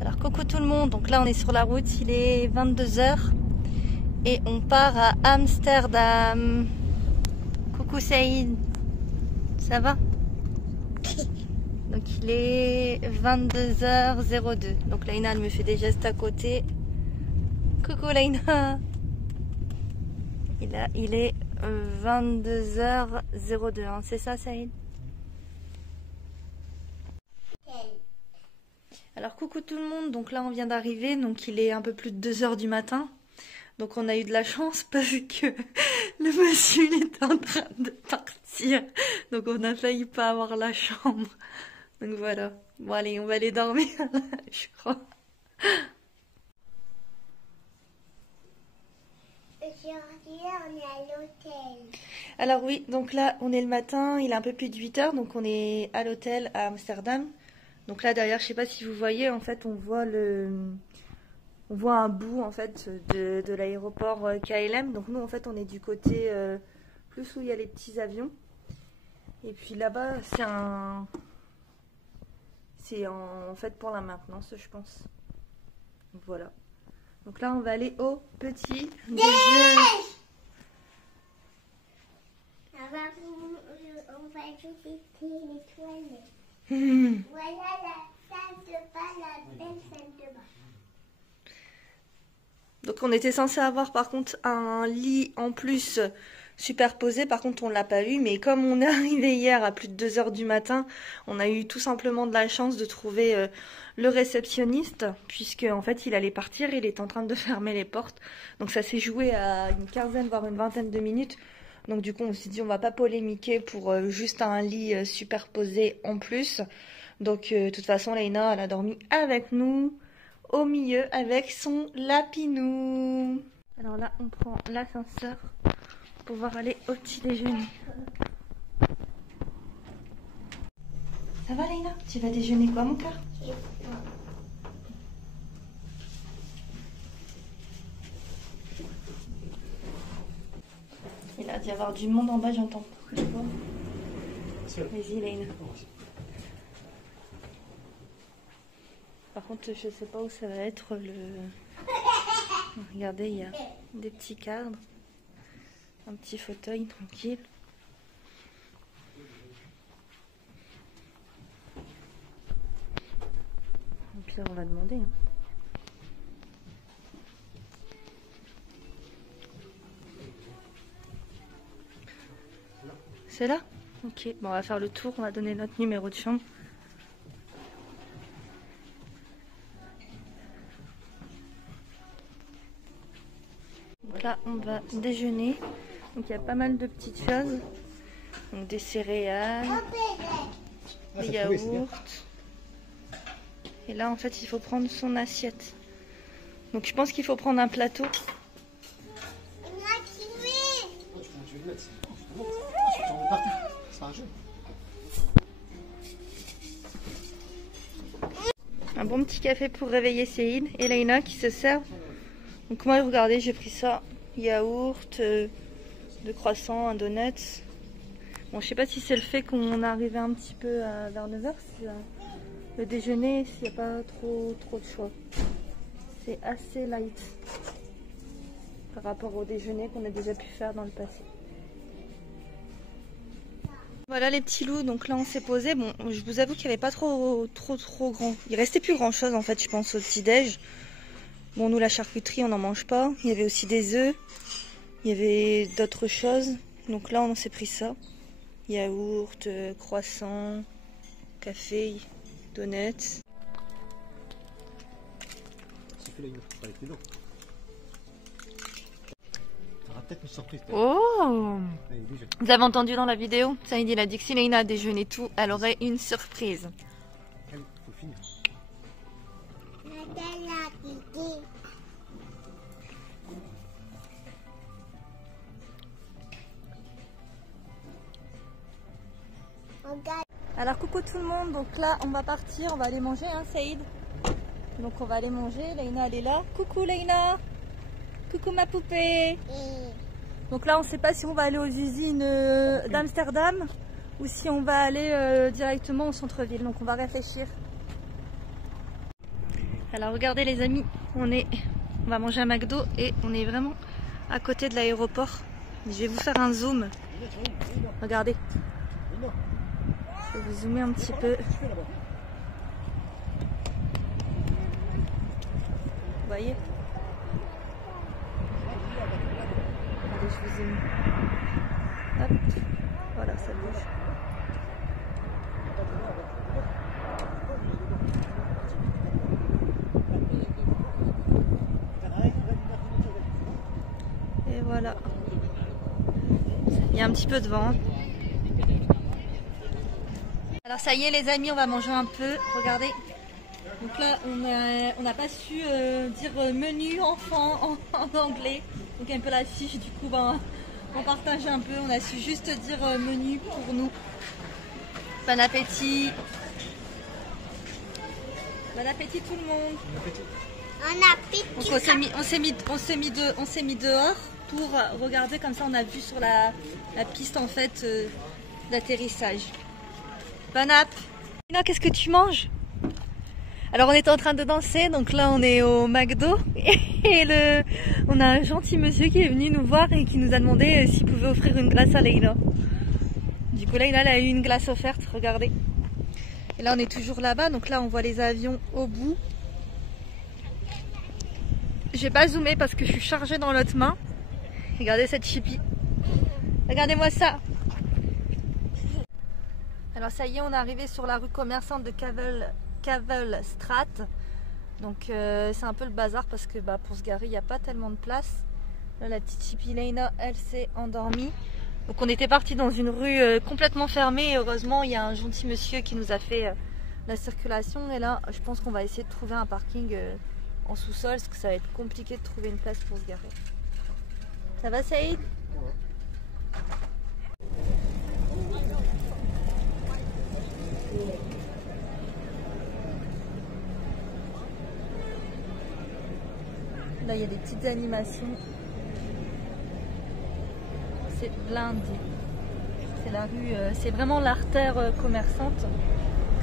Alors coucou tout le monde, donc là on est sur la route, il est 22 h et on part à Amsterdam. Coucou Saïd, ça va? Donc il est 22 h 02, donc Laïna elle me fait des gestes à côté. Coucou Laïna. Il est 22 h 02, hein. C'est ça Saïd? Alors coucou tout le monde, donc là on vient d'arriver, donc il est un peu plus de 2 h du matin. Donc on a eu de la chance, pas vu que le monsieur il était en train de partir. Donc on a failli pas avoir la chambre. Donc voilà. Bon allez, on va aller dormir, je crois. Aujourd'hui, on est à l'hôtel. Alors oui, donc là on est le matin, il est un peu plus de 8 h, donc on est à l'hôtel à Amsterdam. Donc là derrière, je sais pas si vous voyez, en fait on voit un bout en fait de l'aéroport KLM. Donc nous en fait on est du côté plus où il y a les petits avions. Et puis là-bas c'est en fait pour la maintenance, je pense. Voilà. Donc là on va aller au petit déjeuner. On va visiter les toilettes. Voilà la salle de bain, la belle salle de bain. Donc on était censé avoir par contre un lit en plus superposé, par contre on l'a pas eu, mais comme on est arrivé hier à plus de 2 h du matin, on a eu tout simplement de la chance de trouver le réceptionniste, puisque en fait il allait partir, il est en train de fermer les portes, donc ça s'est joué à une quinzaine voire une vingtaine de minutes. Donc du coup on s'est dit on va pas polémiquer pour juste un lit superposé en plus. Donc de toute façon Laïna elle a dormi avec nous au milieu avec son lapinou. Alors là on prend l'ascenseur pour pouvoir aller au petit déjeuner. Ça va Laïna? Tu vas déjeuner quoi mon cœur? Il a dû y avoir du monde en bas, j'entends. Vas-y, Laïna. Par contre, je sais pas où ça va être le... Regardez, il y a des petits cadres. Un petit fauteuil tranquille. Au pire, on va demander. Hein. C'est là? Ok, bon, on va faire le tour, on va donner notre numéro de chambre. Donc là, on va déjeuner. Donc il y a pas mal de petites choses. Donc des céréales, des yaourts. Et là, en fait, il faut prendre son assiette. Donc je pense qu'il faut prendre un plateau. Un bon petit café pour réveiller Saïd et Laïna qui se servent. Donc moi regardez, j'ai pris ça, yaourt, 2 croissants, un donut. Bon, je sais pas si c'est le fait qu'on est arrivé un petit peu vers 9 h, le déjeuner, s'il n'y a pas trop de choix. C'est assez light par rapport au déjeuner qu'on a déjà pu faire dans le passé. Voilà les petits loups, donc là on s'est posé. Bon, je vous avoue qu'il n'y avait pas trop grand. Il restait plus grand chose en fait, je pense, au petit-déj. Bon, nous la charcuterie on n'en mange pas. Il y avait aussi des œufs. Il y avait d'autres choses. Donc là on s'est pris ça. Yaourt, croissant, café, donuts. Peut-être une surprise. Oh! Vous avez entendu dans la vidéo? Saïd il a dit que si Laïna a déjeuné tout, elle aurait une surprise. Il faut finir. Alors coucou tout le monde, donc là on va partir, on va aller manger hein Saïd. Donc on va aller manger, Laïna elle est là. Coucou Laïna! Coucou ma poupée! Donc là on ne sait pas si on va aller aux usines d'Amsterdam ou si on va aller directement au centre-ville, donc on va réfléchir. Alors regardez les amis, on va manger à McDo et on est vraiment à côté de l'aéroport. Je vais vous faire un zoom. Regardez. Je vais vous zoomer un petit peu. Vous voyez? Regardez, je vous zoome. Hop. Voilà, ça bouge. Et voilà. Il y a un petit peu de vent. Alors ça y est les amis, on va manger un peu. Regardez. Donc là, on n'a pas su dire menu enfant en anglais. Donc un peu la fiche, du coup, ben, on partage un peu. On a su juste dire menu pour nous. Bon appétit. Bon appétit tout le monde. Donc on s'est mis dehors pour regarder, comme ça on a vu sur la piste en fait d'atterrissage. Bon app. Qu'est-ce que tu manges? Alors on était en train de danser, donc là on est au McDo et on a un gentil monsieur qui est venu nous voir et qui nous a demandé s'il pouvait offrir une glace à Leïna. Du coup Leïna elle a eu une glace offerte, regardez. Et là on est toujours là-bas, donc là on voit les avions au bout. J'ai pas zoomé parce que je suis chargée dans l'autre main. Regardez cette chippie. Regardez-moi ça. Alors ça y est, on est arrivé sur la rue commerçante de Kavelstraat. Donc c'est un peu le bazar parce que pour se garer il n'y a pas tellement de place. Là la petite chippie Leïna elle s'est endormie. Donc on était parti dans une rue complètement fermée et heureusement il y a un gentil monsieur qui nous a fait la circulation. Et là je pense qu'on va essayer de trouver un parking en sous-sol parce que ça va être compliqué de trouver une place pour se garer. Ça va Saïd? Là il y a des petites animations. C'est blindé. C'est la rue, c'est vraiment l'artère commerçante.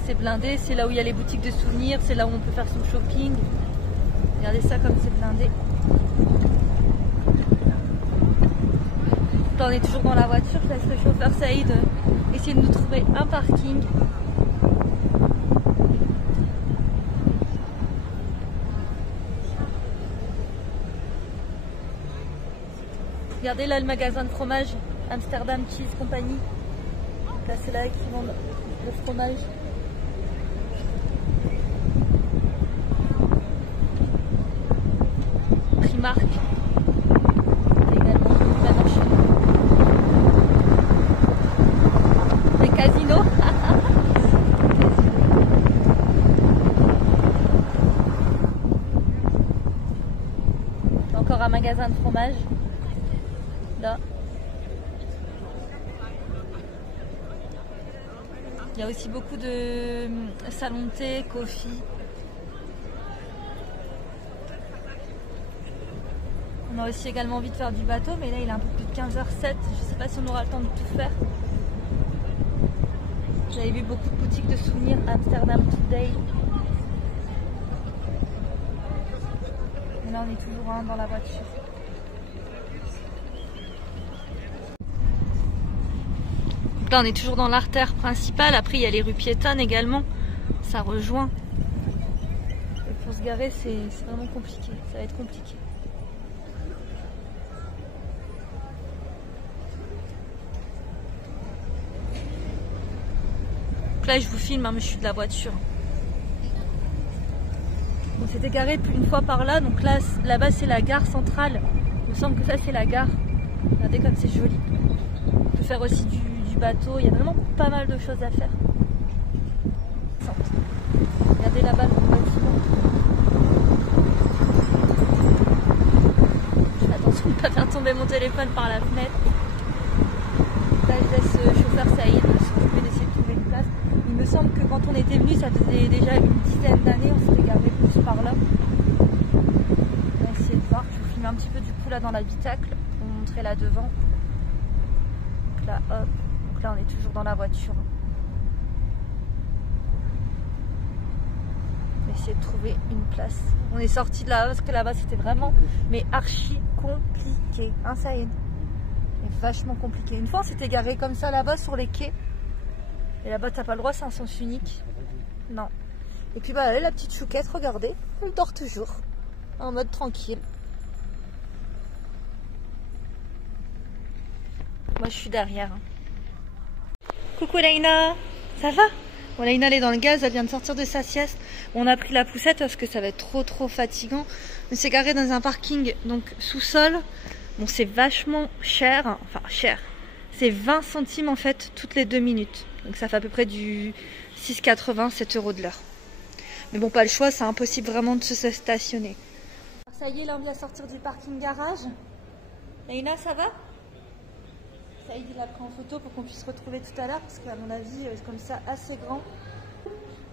C'est blindé, c'est là où il y a les boutiques de souvenirs, c'est là où on peut faire son shopping. Regardez ça comme c'est blindé. Là, on est toujours dans la voiture, je laisse le chauffeur Saïd essayer de nous trouver un parking. Regardez là le magasin de fromage, Amsterdam Cheese Company. Donc là c'est là qu'ils vendent le fromage. Primark. Également les casinos. Encore un magasin de fromage. Là. Il y a aussi beaucoup de salons de thé, coffee. On a aussi également envie de faire du bateau, mais là il est un peu plus de 15h07. Je ne sais pas si on aura le temps de tout faire. J'avais vu beaucoup de boutiques de souvenirs, Amsterdam Today. Et là on est toujours dans la voiture. Là on est toujours dans l'artère principale, après il y a les rues piétonnes également, ça rejoint. Et pour se garer c'est vraiment compliqué, ça va être compliqué. Donc là je vous filme, hein, mais je suis de la voiture. On s'était garé une fois par là, donc là-bas c'est la gare centrale. Il me semble que ça c'est la gare. Regardez comme c'est joli. On peut faire aussi du bateau, il y a vraiment pas mal de choses à faire. Regardez là-bas le bâtiment. Attention de ne pas faire tomber mon téléphone par la fenêtre. Là je laisse le chauffeur Saïd s'occuper d'essayer de trouver une place. Il me semble que quand on était venu, ça faisait déjà une dizaine d'années, on s'était garé plus par là. On va essayer de voir, je vous filme un petit peu du coup là dans l'habitacle pour vous montrer là devant. Donc là hop. Là on est toujours dans la voiture. Mais essayer de trouver une place. On est sorti de là parce que là-bas c'était vraiment mais archi compliqué, hein Saïd? C'est vachement compliqué. Une fois on s'était garé comme ça là-bas sur les quais. Et là-bas t'as pas le droit, c'est un sens unique. Non. Et puis bah la petite chouquette, regardez, elle dort toujours. En mode tranquille. Moi je suis derrière. Coucou Laïna, ça va? Bon, Laïna elle est dans le gaz, elle vient de sortir de sa sieste. On a pris la poussette parce que ça va être trop fatigant. On s'est garé dans un parking donc sous-sol. Bon c'est vachement cher, enfin cher. C'est 20 centimes en fait toutes les 2 minutes. Donc ça fait à peu près du 6,80, 7 € de l'heure. Mais bon pas le choix, c'est impossible vraiment de se stationner. Ça y est, là on vient sortir du parking garage. Laïna ça va? Saïd il l'a pris en photo pour qu'on puisse se retrouver tout à l'heure parce qu'à mon avis c'est comme ça assez grand.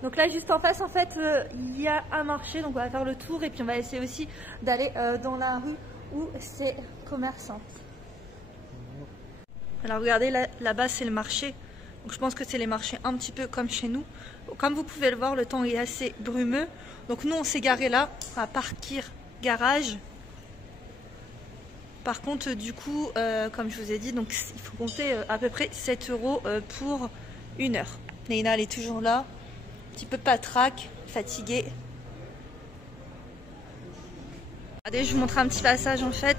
Donc là juste en face en fait il y a un marché, donc on va faire le tour et puis on va essayer aussi d'aller dans la rue où c'est commerçante. Alors regardez là-bas c'est le marché, donc je pense que c'est les marchés un petit peu comme chez nous. Comme vous pouvez le voir le temps est assez brumeux, donc nous on s'est garé là à Parkir Garage. Par contre, du coup, comme je vous ai dit, donc il faut compter à peu près 7 € pour 1 heure. Laïna, elle est toujours là, un petit peu patraque, fatiguée. Regardez, je vous montre un petit passage en fait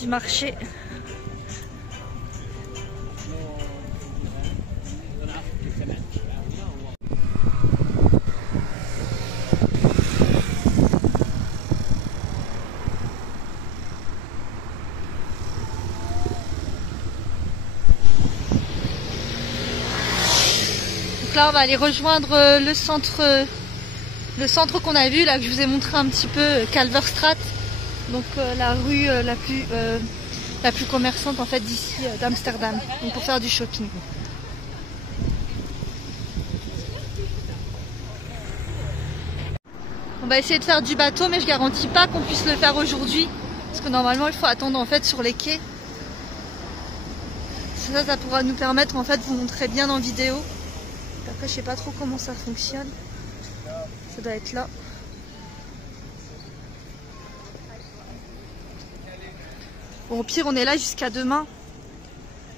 du marché. Là on va aller rejoindre le centre qu'on a vu là, que je vous ai montré un petit peu, Kalverstraat, donc la rue la plus commerçante en fait d'ici d'Amsterdam, donc pour faire du shopping. On va essayer de faire du bateau, mais je garantis pas qu'on puisse le faire aujourd'hui parce que normalement il faut attendre en fait sur les quais. Ça pourra nous permettre en fait de vous montrer bien en vidéo. Après, je sais pas trop comment ça fonctionne. Ça doit être là. Bon, au pire, on est là jusqu'à demain.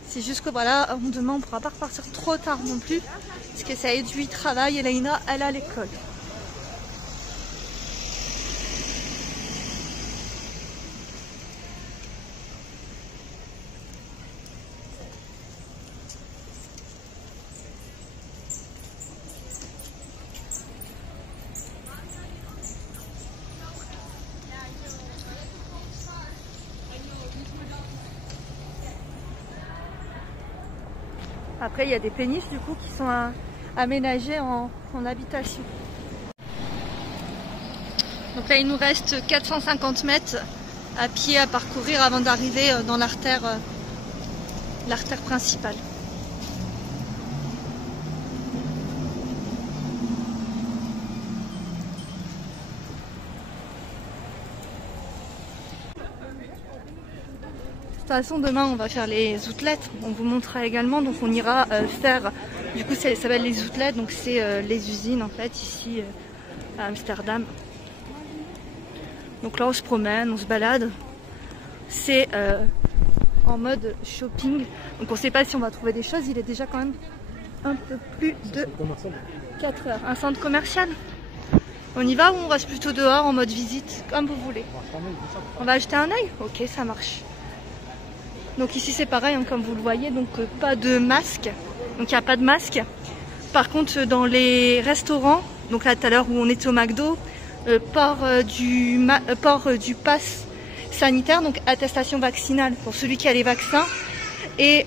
C'est juste que voilà, demain, on pourra pas repartir trop tard non plus. Parce que ça aide, lui, travail et Laïna, elle a l'école. Après, il y a des péniches du coup qui sont aménagées en habitation. Donc là, il nous reste 450 mètres à pied à parcourir avant d'arriver dans l'artère principale. De toute façon, demain on va faire les outlets, on vous montrera également, donc on ira faire, du coup ça s'appelle les outlets, donc c'est les usines en fait ici à Amsterdam. Donc là on se promène, on se balade, c'est en mode shopping, donc on ne sait pas si on va trouver des choses, il est déjà quand même un peu plus de 4 heures. Un centre commercial? On y va ou on reste plutôt dehors en mode visite, comme vous voulez? On va jeter un œil? Ok, ça marche. Donc ici c'est pareil, hein, comme vous le voyez, donc pas de masque, donc il n'y a pas de masque. Par contre dans les restaurants, donc là tout à l'heure où on était au McDo, port du pass sanitaire, donc attestation vaccinale pour celui qui a les vaccins, et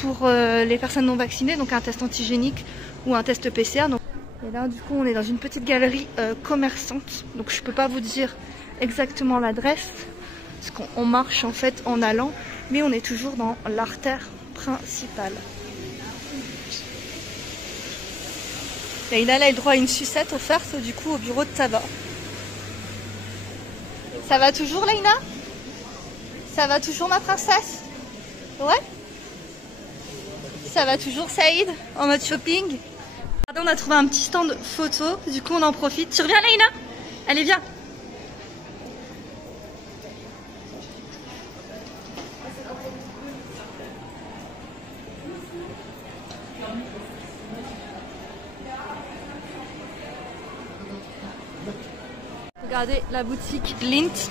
pour les personnes non vaccinées, donc un test antigénique ou un test PCR. Donc, et là du coup on est dans une petite galerie commerçante, donc je peux pas vous dire exactement l'adresse, parce qu'on marche en fait en allant. Mais on est toujours dans l'artère principale. Laïna a le droit à une sucette offerte du coup au bureau de tabac. Ça va toujours Laïna? Ça va toujours ma princesse? Ouais? Ça va toujours Saïd en mode shopping? On a trouvé un petit stand photo, du coup on en profite. Tu reviens Leïna? Allez viens. Regardez la boutique Lindt.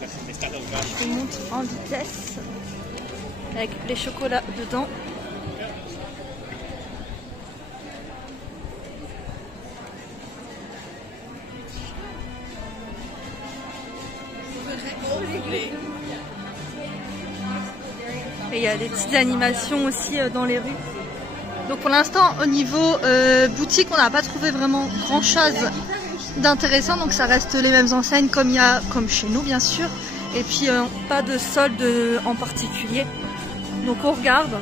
Je vous montre en vitesse avec les chocolats dedans. Et il y a des petites animations aussi dans les rues. Donc pour l'instant au niveau boutique on n'a pas trouvé vraiment grand chose d'intéressant, donc ça reste les mêmes enseignes comme chez nous bien sûr, et puis pas de solde en particulier, donc on regarde.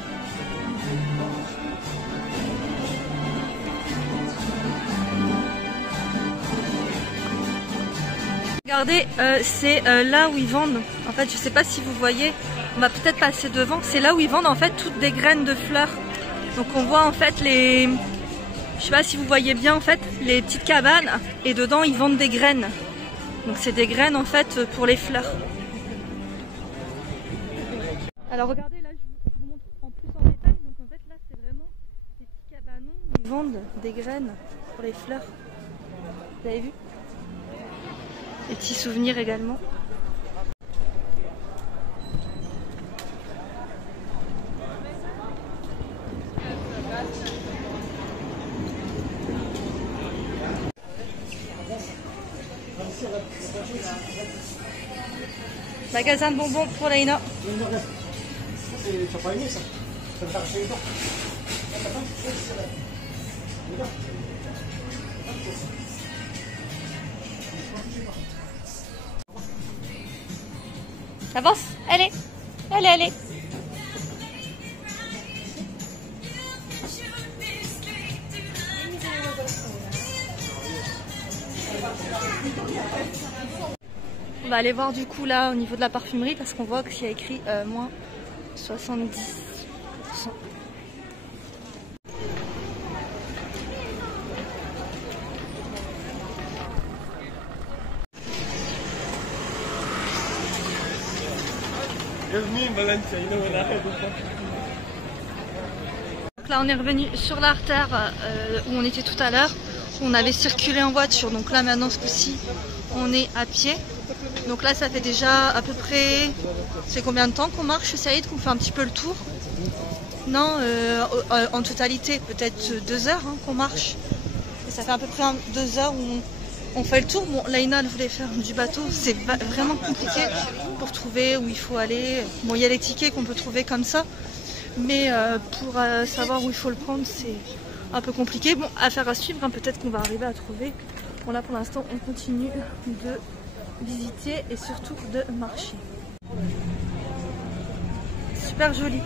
Regardez, c'est là où ils vendent, en fait je sais pas si vous voyez, on va peut-être passer devant, c'est là où ils vendent en fait toutes des graines de fleurs, donc on voit en fait les... Je sais pas si vous voyez bien en fait les petites cabanes et dedans ils vendent des graines. Donc c'est des graines en fait pour les fleurs. Alors regardez là je vous montre en plus en détail. Donc en fait là c'est vraiment des petits cabanons où ils vendent des graines pour les fleurs. Vous avez vu? Des petits souvenirs également. Magasin de bonbons pour Leïna. Avance, allez, allez, allez. On va aller voir du coup là au niveau de la parfumerie parce qu'on voit qu'il y a écrit moins 70%. Donc là on est revenu sur l'artère où on était tout à l'heure. On avait circulé en voiture, donc là maintenant ce coup-ci on est à pied. Donc là ça fait déjà à peu près, c'est combien de temps qu'on marche Saïd, qu'on fait un petit peu le tour? Non, en totalité peut-être 2 heures hein, qu'on marche. Et ça fait à peu près 2 heures où on fait le tour. Bon, Leïna elle voulait faire du bateau, c'est vraiment compliqué pour trouver où il faut aller. Bon, il y a les tickets qu'on peut trouver comme ça, mais pour savoir où il faut le prendre c'est un peu compliqué. Bon, affaire à suivre, hein, peut-être qu'on va arriver à trouver. Bon là pour l'instant on continue de visiter et surtout de marcher. Super joli.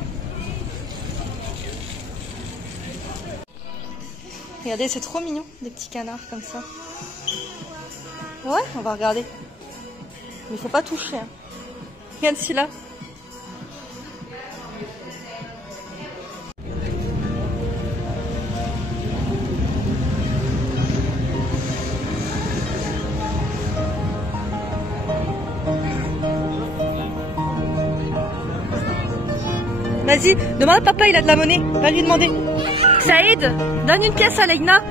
Regardez, c'est trop mignon, des petits canards comme ça. Ouais, on va regarder. Mais il faut pas toucher. Hein. Regarde celui-là. Vas-y, demande à papa, il a de la monnaie. Va lui demander. Saïd, donne une pièce à Leïna.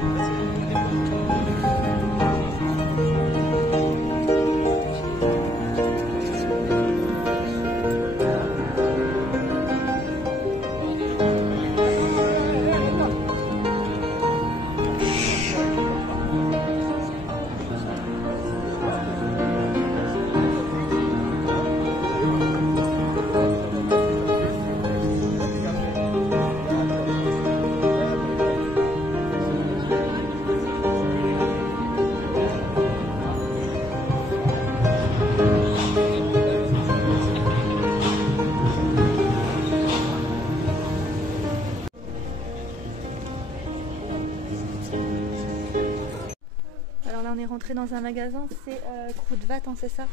On est rentré dans un magasin, c'est Kruidvat, hein, c'est ça.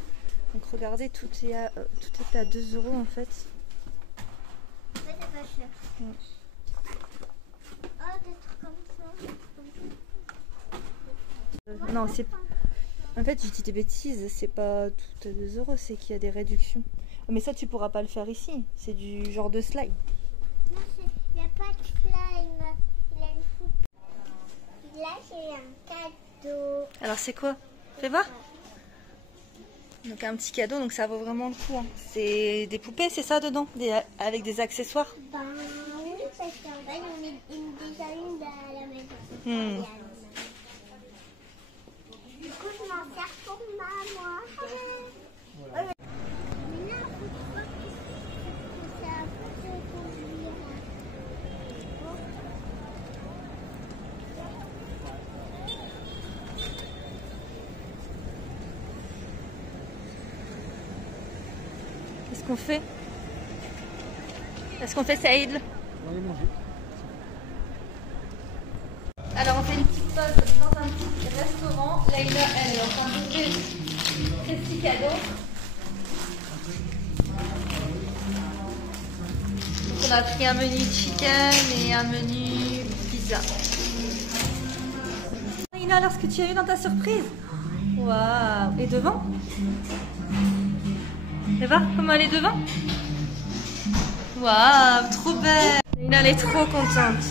Donc regardez, tout est à 2 € en fait. Ouais, c'est pas cher. Oh, des trucs comme ça. Non, c'est... En fait, je dis des bêtises, c'est pas tout à 2 €, c'est qu'il y a des réductions. Mais ça, tu pourras pas le faire ici. C'est du genre de slime. Non, il n'y a pas de slime. Il a une coupe. Là, c'est un cadeau. Alors, c'est quoi? Fais voir. Donc, un petit cadeau, donc ça vaut vraiment le coup. Hein. C'est des poupées, c'est ça dedans? Avec des accessoires? Ben oui, parce qu'en bas, il me déjà une à la maison. Du coup, je m'en sers pour moi. Mais là, faut pas que c'est un peu de conduire. Qu'est-ce qu'on fait? Qu'est-ce qu'on fait, Saïd? On va aller manger. Alors, on fait une petite pause dans un petit restaurant. Laïla, elle est en train d'ouvrir ses petits cadeaux. Donc, on a pris un menu chicken et un menu pizza. Laïla, alors ce que tu as eu dans ta surprise? Waouh! Et devant? Et voir comment elle est devant? Waouh, trop belle! Laïla, elle est trop contente.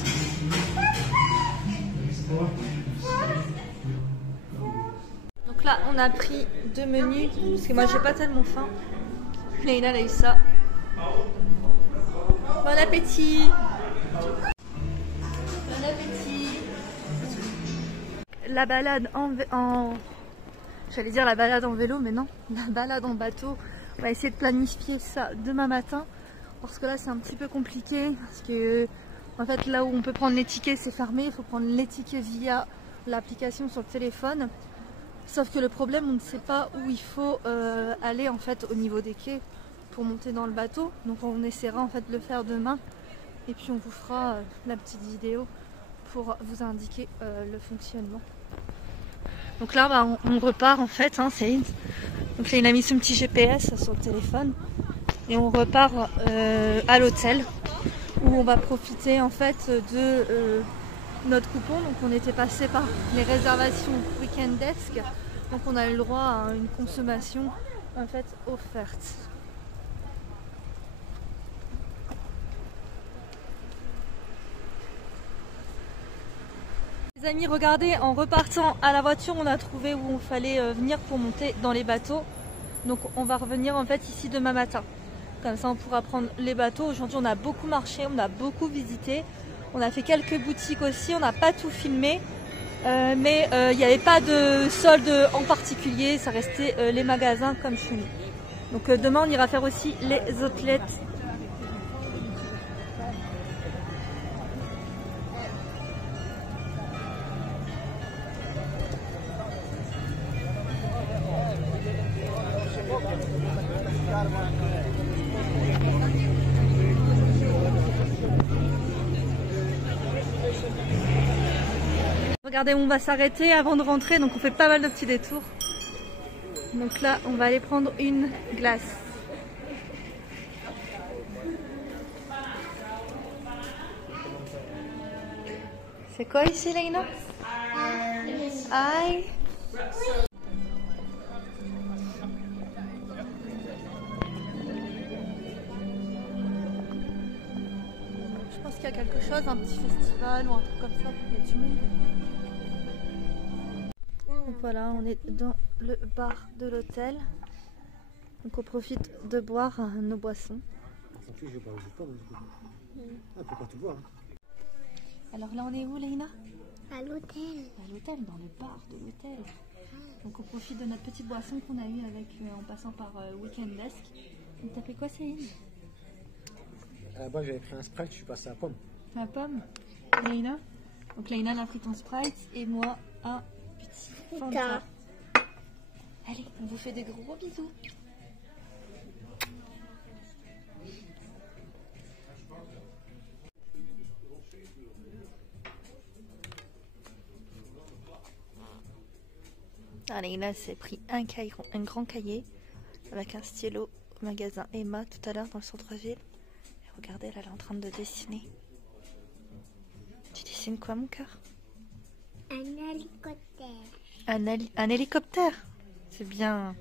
Donc là, on a pris 2 menus parce que moi, j'ai pas tellement faim. Laïla, elle a eu ça. Bon appétit! Bon appétit! La balade j'allais dire la balade en vélo, mais non, la balade en bateau. On va essayer de planifier ça demain matin parce que là c'est un petit peu compliqué parce que en fait là où on peut prendre les tickets c'est fermé, il faut prendre les tickets via l'application sur le téléphone. Sauf que le problème, on ne sait pas où il faut aller en fait au niveau des quais pour monter dans le bateau. Donc on essaiera en fait de le faire demain et puis on vous fera la petite vidéo pour vous indiquer le fonctionnement. Donc là bah, on repart en fait, hein, Saïd. Donc là il a mis son petit GPS sur le téléphone et on repart à l'hôtel où on va profiter en fait de notre coupon. Donc on était passé par les réservations Weekend Desk, donc on a eu le droit à une consommation en fait offerte. Les amis, regardez, en repartant à la voiture, on a trouvé où on fallait venir pour monter dans les bateaux. Donc on va revenir en fait ici demain matin. Comme ça on pourra prendre les bateaux. Aujourd'hui on a beaucoup marché, on a beaucoup visité. On a fait quelques boutiques aussi, on n'a pas tout filmé. Mais il n'y avait pas de solde en particulier, ça restait les magasins comme chez nous. Donc demain on ira faire aussi les outlets. Regardez, on va s'arrêter avant de rentrer, donc on fait pas mal de petits détours. Donc là, on va aller prendre une glace. C'est quoi ici, Laïna? Aïe. Je pense qu'il y a quelque chose, un petit festival ou un truc comme ça, il y a du monde. Donc voilà, on est dans le bar de l'hôtel. Donc on profite de boire nos boissons. Alors là, on est où, Laïna? À l'hôtel. À l'hôtel, dans le bar de l'hôtel. Donc on profite de notre petite boisson qu'on a eue avec, en passant par Weekend Desk. Donc t'as fait quoi, Saïd? À la base, j'avais pris un Sprite, je suis passé à pomme. La pomme. Laïna? Donc Laïna, elle a pris ton Sprite et moi un petit Fanta. Allez, on vous fait des gros bisous. Laïna s'est pris un grand cahier avec un stylo au magasin Emma tout à l'heure dans le centre-ville. Et regardez, elle est en train de dessiner. Tu dessines quoi, mon cœur? Un hélicoptère. Un hélicoptère. C'est bien.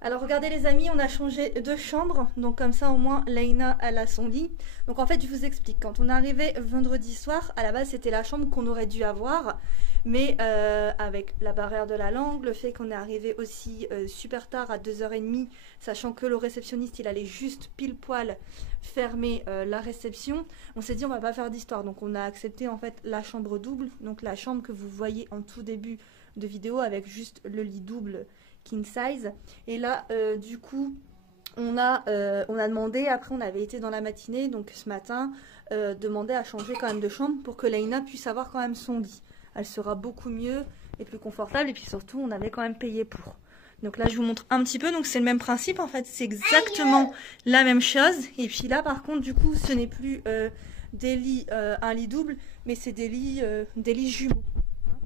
Alors regardez les amis, on a changé de chambre, donc comme ça au moins Laina elle a son lit. Donc en fait je vous explique, quand on est arrivé vendredi soir, à la base c'était la chambre qu'on aurait dû avoir, mais avec la barrière de la langue, le fait qu'on est arrivé aussi super tard à 2h30, sachant que le réceptionniste il allait juste pile poil fermer la réception, on s'est dit on va pas faire d'histoire, donc on a accepté en fait la chambre double, donc la chambre que vous voyez en tout début de vidéo avec juste le lit double king size. Et là du coup on a demandé, après on avait été dans la matinée, donc ce matin demandé à changer quand même de chambre pour que Laina puisse avoir quand même son lit. Elle sera beaucoup mieux et plus confortable, et puis surtout on avait quand même payé pour. Donc là je vous montre un petit peu, donc c'est le même principe en fait, c'est exactement la même chose. Et puis là par contre du coup ce n'est plus des lits, un lit double, mais c'est des lits jumeaux.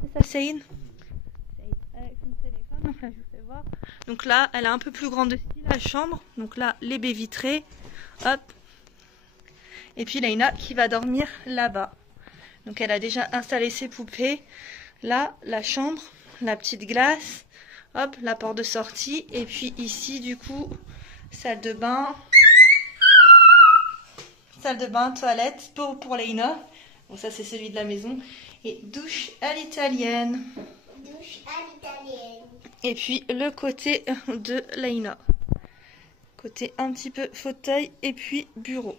C'est ça Céline? Avec son téléphone, donc là je vous fais voir. Donc là elle est un peu plus grande aussi la chambre, donc là les baies vitrées, hop. Et puis Laina qui va dormir là-bas. Donc elle a déjà installé ses poupées. Là la chambre, la petite glace, hop, la porte de sortie. Et puis ici du coup salle de bain, toilette pour Laina. Bon ça c'est celui de la maison. Et douche à l'italienne. Douche à l'italienne. Et puis le côté de Laina. Côté un petit peu fauteuil et puis bureau.